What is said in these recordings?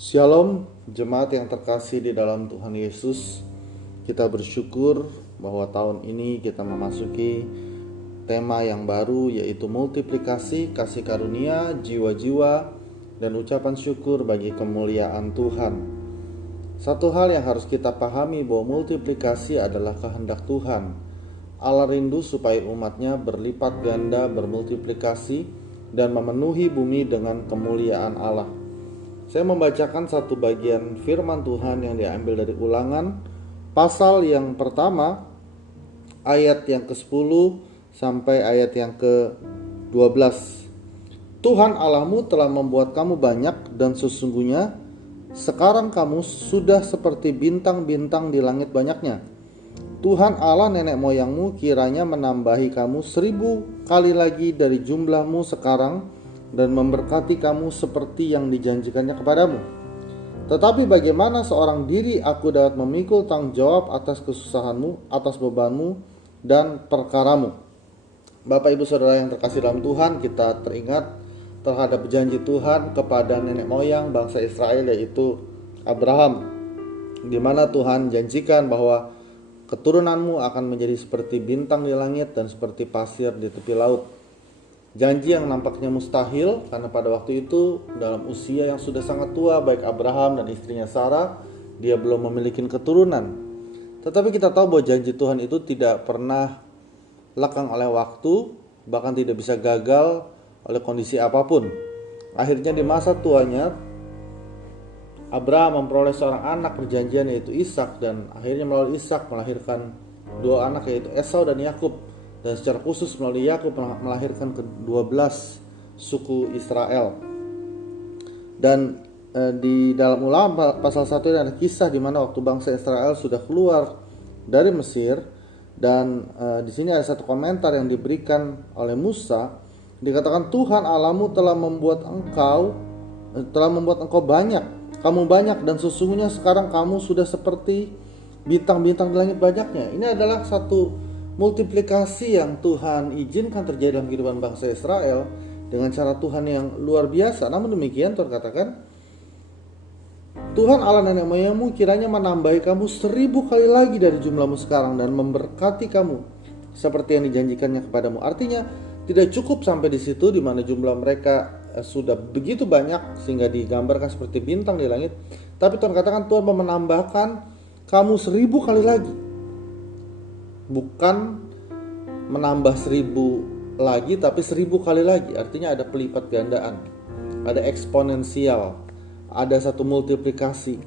Shalom, jemaat yang terkasih di dalam Tuhan Yesus. Kita bersyukur bahwa tahun ini kita memasuki tema yang baru, yaitu multiplikasi kasih karunia, jiwa-jiwa, dan ucapan syukur bagi kemuliaan Tuhan. Satu hal yang harus kita pahami bahwa multiplikasi adalah kehendak Tuhan. Allah rindu supaya umatnya berlipat ganda, bermultiplikasi, dan memenuhi bumi dengan kemuliaan Allah. Saya membacakan satu bagian firman Tuhan yang diambil dari Ulangan pasal yang pertama, ayat yang ke-10 sampai ayat yang ke-12. Tuhan Allahmu telah membuat kamu banyak, dan sesungguhnya sekarang kamu sudah seperti bintang-bintang di langit banyaknya. Tuhan Allah nenek moyangmu kiranya menambahi kamu 1000 kali lagi dari jumlahmu sekarang, dan memberkati kamu seperti yang dijanjikannya kepadamu. Tetapi bagaimana seorang diri aku dapat memikul tanggung jawab atas kesusahanmu, atas bebanmu, dan perkaramu. Bapak ibu saudara yang terkasih dalam Tuhan, kita teringat terhadap janji Tuhan kepada nenek moyang bangsa Israel, yaitu Abraham, di mana Tuhan janjikan bahwa keturunanmu akan menjadi seperti bintang di langit dan seperti pasir di tepi laut. Janji yang nampaknya mustahil, karena pada waktu itu dalam usia yang sudah sangat tua, baik Abraham dan istrinya Sarah, dia belum memiliki keturunan. Tetapi kita tahu bahwa janji Tuhan itu tidak pernah lekang oleh waktu, bahkan tidak bisa gagal oleh kondisi apapun. Akhirnya di masa tuanya, Abraham memperoleh seorang anak perjanjian, yaitu Ishak, dan akhirnya melalui Ishak melahirkan dua anak, yaitu Esau dan Yakub. Dan secara khusus melalui Yakub melahirkan ke-12 suku Israel. Dan di dalam Ulangan pasal 1 ini ada kisah di mana waktu bangsa Israel sudah keluar dari Mesir, dan di sini ada satu komentar yang diberikan oleh Musa. Dikatakan Tuhan Allahmu telah membuat engkau banyak, kamu banyak, dan sesungguhnya sekarang kamu sudah seperti bintang-bintang di langit banyaknya. Ini adalah satu multiplikasi yang Tuhan izinkan terjadi dalam kehidupan bangsa Israel dengan cara Tuhan yang luar biasa. Namun demikian Tuhan katakan, Tuhan Allah nenek moyangmu kiranya menambahi kamu 1000 kali lagi dari jumlahmu sekarang, dan memberkati kamu seperti yang dijanjikannya kepadamu. Artinya tidak cukup sampai di situ, di mana jumlah mereka sudah begitu banyak sehingga digambarkan seperti bintang di langit. Tapi Tuhan katakan Tuhan mau menambahkan kamu 1000 kali lagi. Bukan menambah 1000 lagi, tapi 1000 kali lagi. Artinya ada pelipat gandaan, ada eksponensial, ada satu multiplikasi.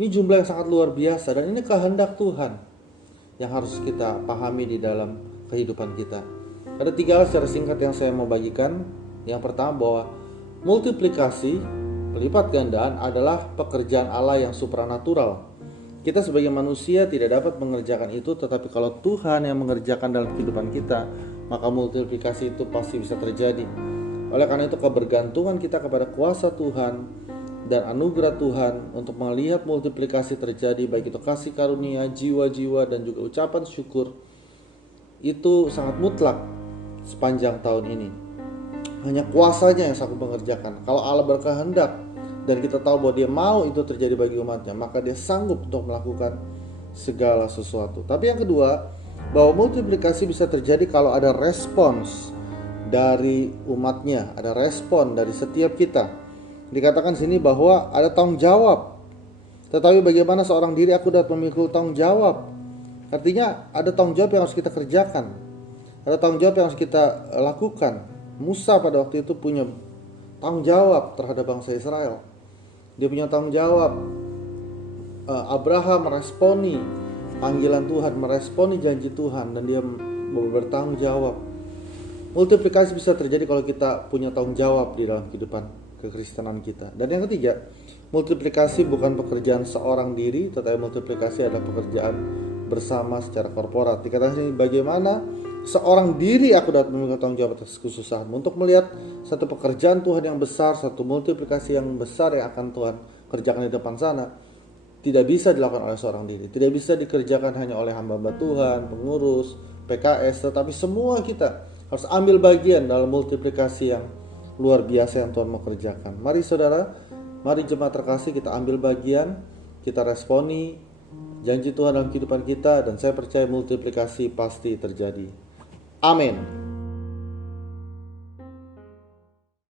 Ini jumlah yang sangat luar biasa, dan ini kehendak Tuhan yang harus kita pahami di dalam kehidupan kita. Ada 3 hal secara singkat yang saya mau bagikan. Yang pertama, bahwa multiplikasi, pelipat gandaan adalah pekerjaan Allah yang supranatural. Kita sebagai manusia tidak dapat mengerjakan itu, tetapi kalau Tuhan yang mengerjakan dalam kehidupan kita, maka multiplikasi itu pasti bisa terjadi. Oleh karena itu, kebergantungan kita kepada kuasa Tuhan dan anugerah Tuhan untuk melihat multiplikasi terjadi, baik itu kasih karunia, jiwa-jiwa, dan juga ucapan syukur, itu sangat mutlak sepanjang tahun ini. Hanya kuasanya yang sanggup mengerjakan. Kalau Allah berkehendak dan kita tahu bahwa dia mau itu terjadi bagi umatnya, maka dia sanggup untuk melakukan segala sesuatu. Tapi yang kedua, bahwa multiplikasi bisa terjadi kalau ada respons dari umatnya, ada respon dari setiap kita. Dikatakan sini bahwa ada tanggung jawab. Tetapi bagaimana seorang diri aku dapat memikul tanggung jawab? Artinya ada tanggung jawab yang harus kita kerjakan, ada tanggung jawab yang harus kita lakukan. Musa pada waktu itu punya tanggung jawab terhadap bangsa Israel. Dia punya tanggung jawab. Abraham meresponi panggilan Tuhan, meresponi janji Tuhan, dan dia bertanggung jawab. Multiplikasi bisa terjadi kalau kita punya tanggung jawab di dalam kehidupan kekristenan kita. Dan yang ketiga, multiplikasi bukan pekerjaan seorang diri, tetapi multiplikasi adalah pekerjaan bersama secara korporat. Dikatakan sini, bagaimana seorang diri aku dapat memikul tanggung jawab atas kesusahanmu, untuk melihat satu pekerjaan Tuhan yang besar, satu multiplikasi yang besar yang akan Tuhan kerjakan di depan sana. Tidak bisa dilakukan oleh seorang diri, tidak bisa dikerjakan hanya oleh hamba-hamba Tuhan, pengurus, PKS, tetapi semua kita harus ambil bagian dalam multiplikasi yang luar biasa yang Tuhan mau kerjakan. Mari saudara, Mari jemaat terkasih, kita ambil bagian, kita responi janji Tuhan dalam kehidupan kita, dan saya percaya multiplikasi pasti terjadi. Amin.